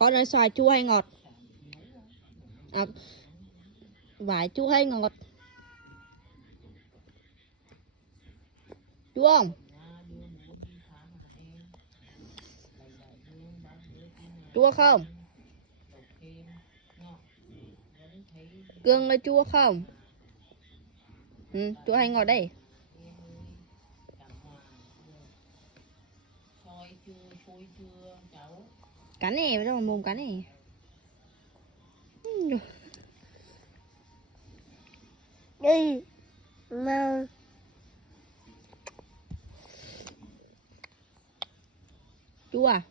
Con ơi, xoài chua hay ngọt? À, vải chua hay ngọt? Chua không? Chua không? Cương ơi, chua không? Ừ, chua hay ngọt đây? Cắn này, vào trong mồm cắn này. Đi mà Chua à?